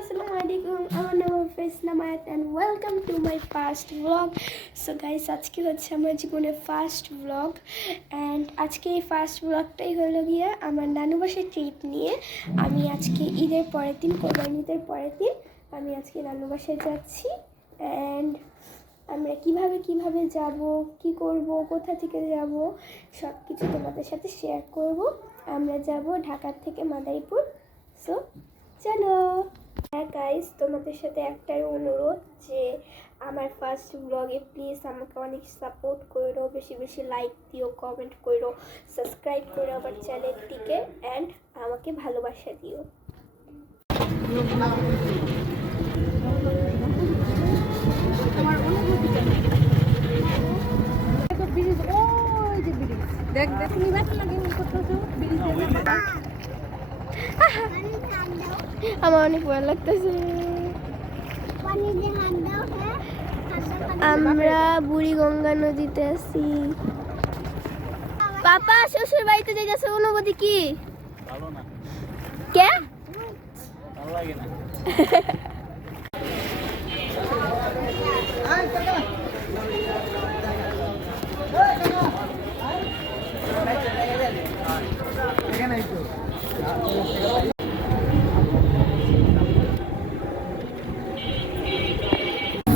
Assalamualaikum. আমার নাম ফেসনা মায়াত and welcome to my first blog. So guys, আজকে হচ্ছে আমার জীবনের ফার্স্ট ব্লগ অ্যান্ড আজকে এই ফার্স্ট ব্লগটাই হলো গিয়ে আমার নানু বাসার ট্রিপ নিয়ে। আমি আজকে ঈদের পরের দিন, কোরবানি ঈদের পরের দিন আমি আজকে নানু বাসায় যাচ্ছি অ্যান্ড আমরা কিভাবে যাব, কি করব, কোথা থেকে যাব, সব কিছু তোমাদের সাথে শেয়ার করব। আমরা যাব ঢাকা থেকে মাদারীপুর। সো চলো। হ্যাঁ গাইস, তোমাদের সাথে একটাই অনুরোধ যে আমার ফার্স্ট ব্লগে প্লিজ আমাকে অনেক সাপোর্ট করো, বেশি বেশি লাইক দিও, কমেন্ট করো, সাবস্ক্রাইব করো আমার চ্যানেলটিকে অ্যান্ড আমাকে ভালোবাসা দিও। দেখ দেখ তুমি বাসা লাগে করতেছো ব্রিজে যাবা। আমার অনেক ভালো লাগতেছে। আমরা বুড়িগঙ্গা নদীতে আছি। পাপা শ্বশুর বাড়িতে যাইতেছে, অনুভূতি কি? ভালো না, কে? ভালো লাগে না।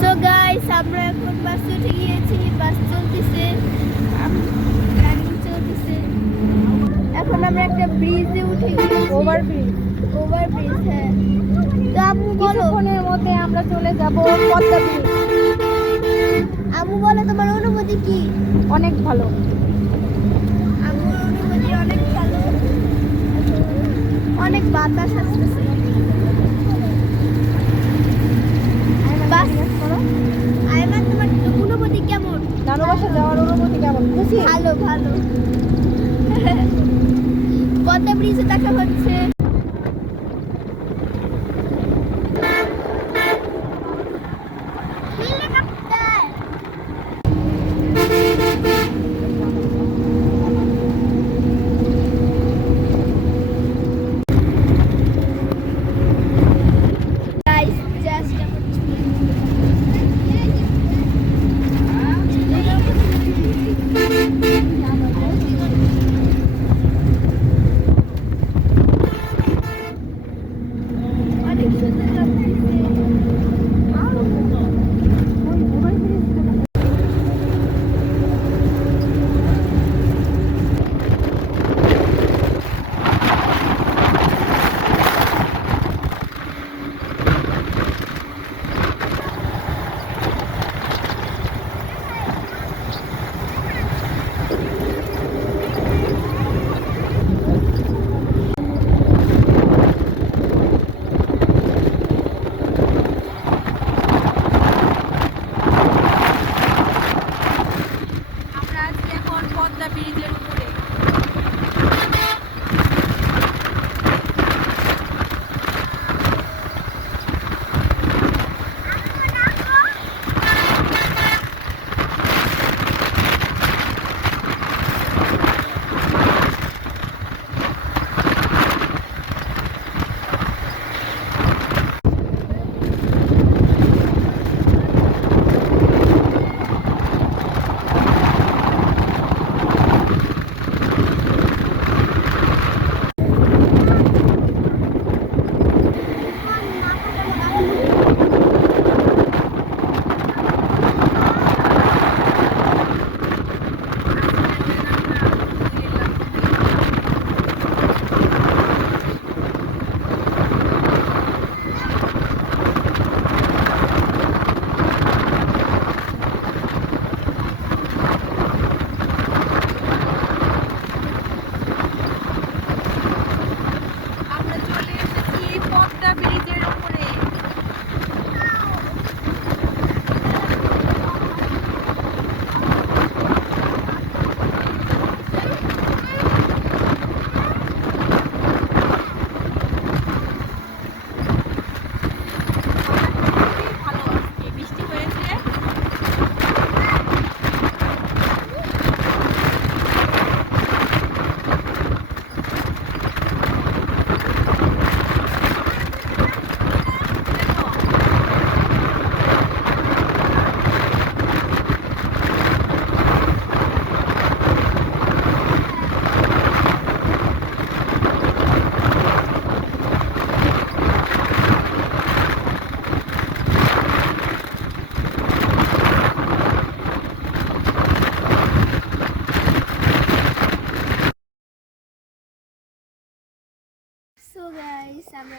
সো গাইস, আমরা এখন বাসে উঠে গিয়েছি। বাস চলতেছে, গাড়ি চলতেছে। এখন আমরা একটা ব্রিজে উঠে গিয়েছি। ওভারব্রিজ হ্যাঁ। তো আম্মু বলো, কিছুক্ষণের মধ্যে আমরা চলে যাব পদ্মা ব্রিজ। আম্মু বলো তোমার অনুভূতি কি? অনেক ভালো। আমার অনুভূতি অনেক ভালো, অনেক বাতাস আসতেছে। বাস আইমান, তোমার অনুভূতি কেমন? নানু বাসা যাওয়ার অনুভূতি কেমন? খুশি? ভালো ভালো। পদ্মা ব্রিজে দেখা হচ্ছে।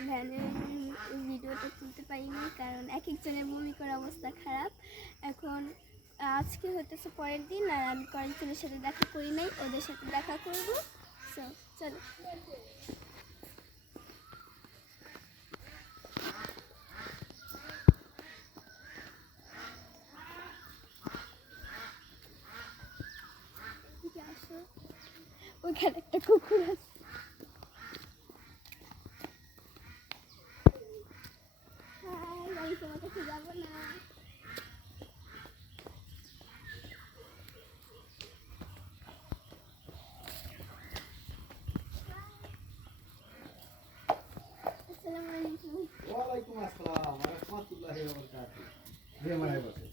ভ্যানের ভিডিওটা তুলতে পারিনি, কারণ এক একজনের বমি করার অবস্থা খারাপ। এখন আজকে হতেছে পরের দিন, আর আমি কয়েকজনের সাথে দেখা করি নাই, ওদের সাথে দেখা করবো। সো চলো। এদিকে আসো, ওইখানে একটা কুকুর আছে। হাই, আমি তোমার কাছে যাবো না। আসসালামু আলাইকুম। ওয়ালাইকুম আসসালাম ওয়া রাহমাতুল্লাহি ওয়া বারাকাতুহু। জি মারাই বসে।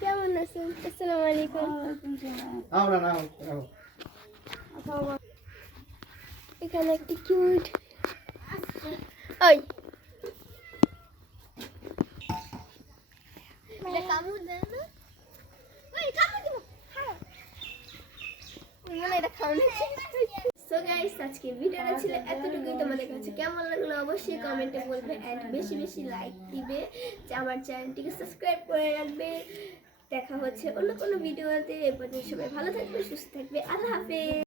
কেমন আছেন? আসসালামু আলাইকুম। আমরা না এখানে একটি কিউট ওই এটা কামড় দেয় না? ওই কামড় দিব। হ্যাঁ, মনে এটা খাওয়ানো। সো গাইস, আজকে ভিডিওটা ছিল এতটুকুই। তোমাদের কাছে কেমন লাগলো অবশ্যই কমেন্টে বলবে, এন্ড বেশি বেশি লাইক দিবে, যে আমার চ্যানেলটিকে সাবস্ক্রাইব করে রাখবে। দেখা হচ্ছে অন্য কোনো ভিডিওতে। এ পর্যন্ত সবাই ভালো থাকবে, সুস্থ থাকবে। আল্লাহ হাফেজ।